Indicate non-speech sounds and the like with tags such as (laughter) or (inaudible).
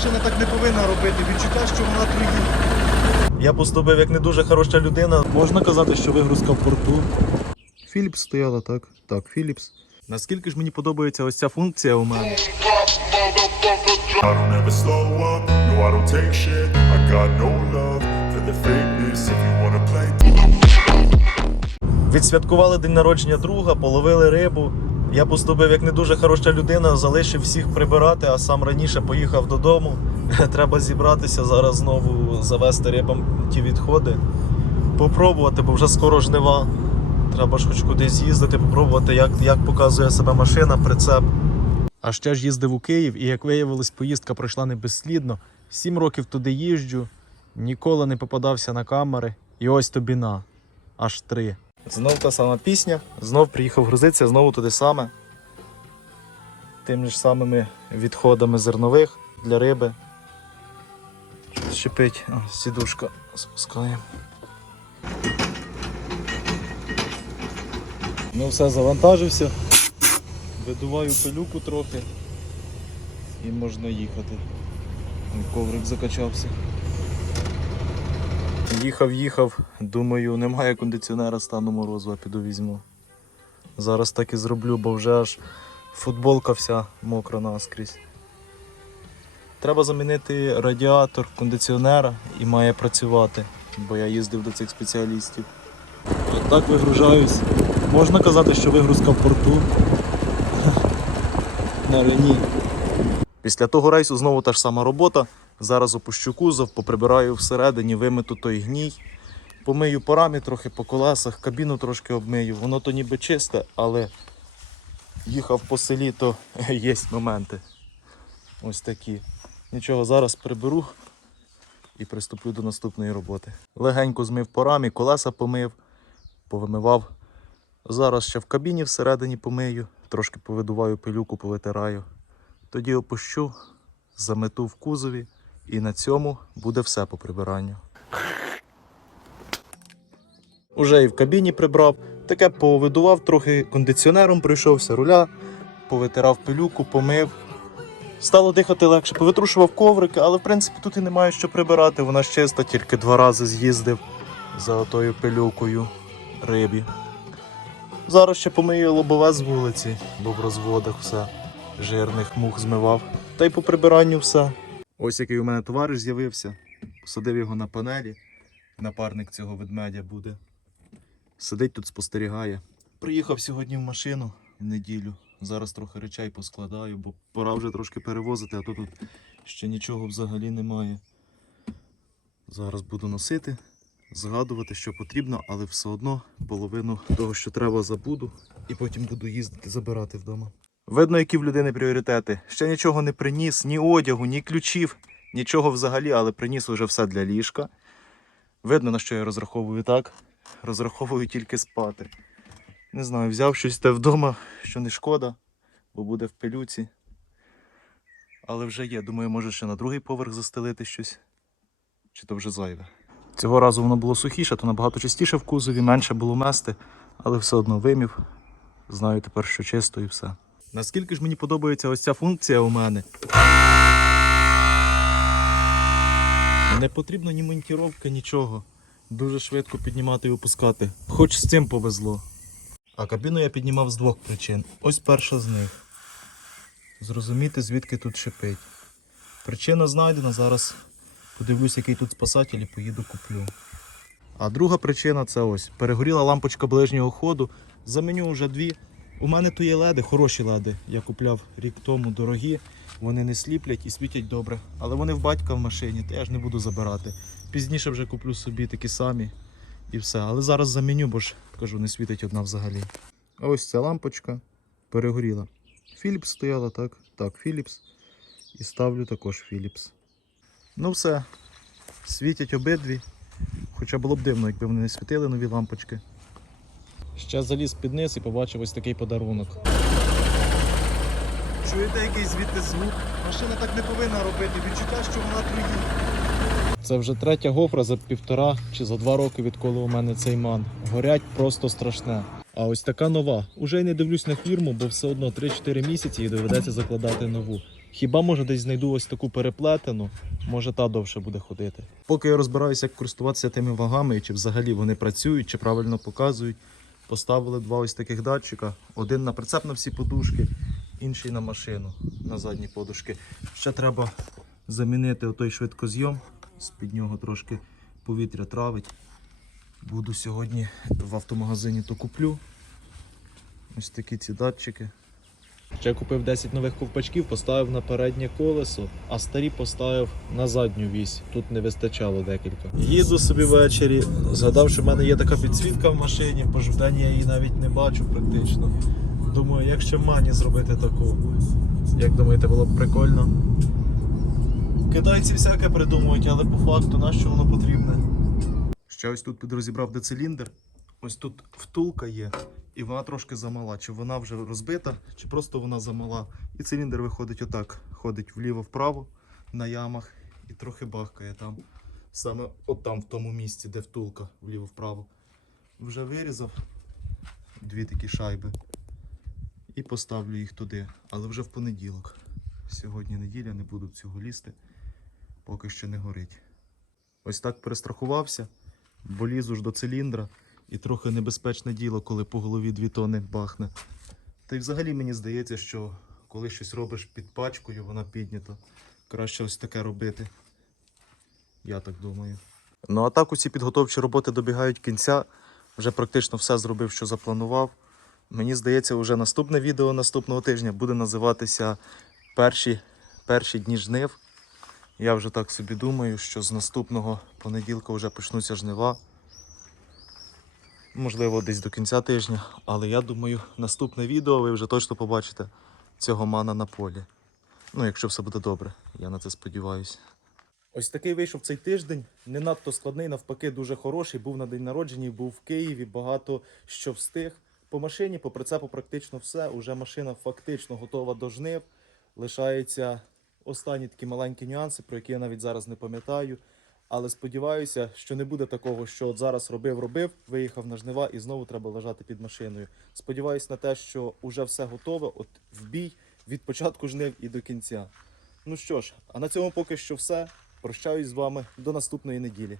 Машина так не повинна робити. Відчуття, що вона труїть. Я поступив як не дуже хороша людина. Можна казати, що вигрузка в порту. Філіпс стояла, так? Так, Філіпс. Наскільки ж мені подобається ось ця функція у мене? Відсвяткували день народження друга, половили рибу. Я поступив як не дуже хороша людина, залишив всіх прибирати, а сам раніше поїхав додому. (laughs) Треба зібратися зараз знову завести рибам ті відходи. Попробувати, бо вже скоро жнива. Треба ж хоч кудись з'їздити, попробувати, як, як показує себе машина, прицеп. А ще ж їздив у Київ, і як виявилось, поїздка пройшла не безслідно. Сім років туди їжджу, ніколи не попадався на камери. І ось тобі на. Аж три. Знов та сама пісня, знов приїхав грузитися, знову туди саме. Тими ж самими відходами зернових для риби. Щепить, сідушка спускаємо. Ну все, завантажився. Видуваю пилюку трохи і можна їхати. Коврик закачався. Їхав, їхав, думаю, немає кондиціонера стану морозу, а піду візьму. Зараз так і зроблю, бо вже аж футболка вся мокра наскрізь. Треба замінити радіатор кондиціонера і має працювати, бо я їздив до цих спеціалістів. От так вигружаюсь. Можна казати, що вигрузка в порту. (laughs) На рені. Після того рейсу знову та ж сама робота. Зараз опущу кузов, поприбираю всередині, вимету той гній. Помию по рамі трохи по колесах, кабіну трошки обмию. Воно то ніби чисте, але їхав по селі, то (laughs) є моменти. Ось такі. Нічого, зараз приберу і приступлю до наступної роботи. Легенько змив по рамі, колеса помив, повимивав. Зараз ще в кабіні всередині помию, трошки повидуваю пилюку, повитираю. Тоді опущу, замету в кузові, і на цьому буде все по прибиранню. Уже і в кабіні прибрав, таке повидував, трохи кондиціонером пройшовся, руля, повитирав пилюку, помив. Стало дихати легше, повитрушував коврики, але в принципі тут і немає що прибирати. Вона ж чиста, тільки два рази з'їздив за отою пилюкою рибі. Зараз ще помию лобове з вулиці, бо в розводах все жирних мух змивав. Та й по прибиранню все. Ось який у мене товариш з'явився. Посадив його на панелі. Напарник цього ведмедя буде. Сидить тут, спостерігає. Приїхав сьогодні в машину в неділю. Зараз трохи речей поскладаю, бо пора вже трошки перевозити, а то тут ще нічого взагалі немає. Зараз буду носити, згадувати, що потрібно, але все одно половину того, що треба, забуду, і потім буду їздити забирати вдома. Видно, які в людини пріоритети. Ще нічого не приніс, ні одягу, ні ключів, нічого взагалі, але приніс уже все для ліжка. Видно, на що я розраховую так. Розраховую тільки спати. Не знаю, взяв щось те вдома, що не шкода, бо буде в пилюці. Але вже є. Думаю, може ще на другий поверх застелити щось. Чи то вже зайве. Цього разу воно було сухіше, то набагато чистіше в кузові, менше було мести, але все одно вимів. Знаю тепер, що чисто і все. Наскільки ж мені подобається ось ця функція у мене. Не потрібно ні монтіровки, нічого. Дуже швидко піднімати і опускати. Хоч з цим повезло. А кабіну я піднімав з двох причин. Ось перша з них. Зрозуміти, звідки тут шипить. Причина знайдена, зараз подивлюсь, який тут спасатель і поїду куплю. А друга причина це ось. Перегоріла лампочка ближнього ходу. Заменю вже дві. У мене то є леди, хороші леди. Я купляв рік тому дорогі. Вони не сліплять і світять добре. Але вони в батька в машині, то я ж не буду забирати. Пізніше вже куплю собі такі самі і все. Але зараз заміню, бо ж кажу, не світить одна взагалі. А ось ця лампочка перегоріла. Philips стояла, так? Так, Philips. І ставлю також Philips. Ну все. Світять обидві. Хоча було б дивно, якби вони не світили нові лампочки. Ще заліз під низ і побачив ось такий подарунок. Чуєте який звідти звук? Машина так не повинна робити. Відчуття, що вона труїть. Це вже третя гофра за півтора чи за два роки, відколи у мене цей ман. Горять просто страшне. А ось така нова. Уже й не дивлюсь на фірму, бо все одно 3-4 місяці і доведеться закладати нову. Хіба може десь знайду ось таку переплетену, може та довше буде ходити. Поки я розбираюся, як користуватися тими вагами, і чи взагалі вони працюють, чи правильно показують. Поставили два ось таких датчика: один на прицеп на всі подушки, інший на машину на задні подушки. Ще треба замінити отой швидкозйом, з-під нього трошки повітря травить. Буду сьогодні в автомагазині то куплю. Ось такі ці датчики. Ще купив 10 нових ковпачків, поставив на переднє колесо, а старі поставив на задню вісь. Тут не вистачало декілька. Їду собі ввечері, згадав, що в мене є така підсвітка в машині, ж я її навіть не бачу практично. Думаю, як ще в мані зробити таку. Як думаєте, було б прикольно? Китайці всяке придумують, але по факту на що воно потрібне? Ще ось тут підрозібрав де циліндр. Ось тут втулка є, і вона трошки замала. Чи вона вже розбита, чи просто вона замала. І циліндр виходить отак. Ходить вліво-вправо на ямах і трохи бахкає там. Саме от там, в тому місці, де втулка, вліво-вправо. Вже вирізав дві такі шайби. І поставлю їх туди. Але вже в понеділок. Сьогодні неділя, не буду цього лізти. Поки що не горить. Ось так перестрахувався, бо лізу ж до циліндра. І трохи небезпечне діло, коли по голові дві тони бахне. Та й взагалі мені здається, що коли щось робиш під пачкою, вона піднята. Краще ось таке робити. Я так думаю. Ну а так усі підготовчі роботи добігають кінця. Вже практично все зробив, що запланував. Мені здається, вже наступне відео наступного тижня буде називатися Перші, перші дні жнив. Я вже так собі думаю, що з наступного понеділка вже почнуться жнива. Можливо, десь до кінця тижня, але я думаю, наступне відео ви вже точно побачите цього мана на полі. Ну, якщо все буде добре, я на це сподіваюся. Ось такий вийшов цей тиждень. Не надто складний, навпаки, дуже хороший. Був на день народження, був в Києві, багато що встиг. По машині, по прицепу практично все. Уже машина фактично готова до жнив. Лишаються останні такі маленькі нюанси, про які я навіть зараз не пам'ятаю. Але сподіваюся, що не буде такого, що от зараз робив, робив, виїхав на жнива і знову треба лежати під машиною. Сподіваюся на те, що вже все готове, от в бій від початку жнив і до кінця. Ну що ж, а на цьому поки що все. Прощаюсь з вами до наступної неділі.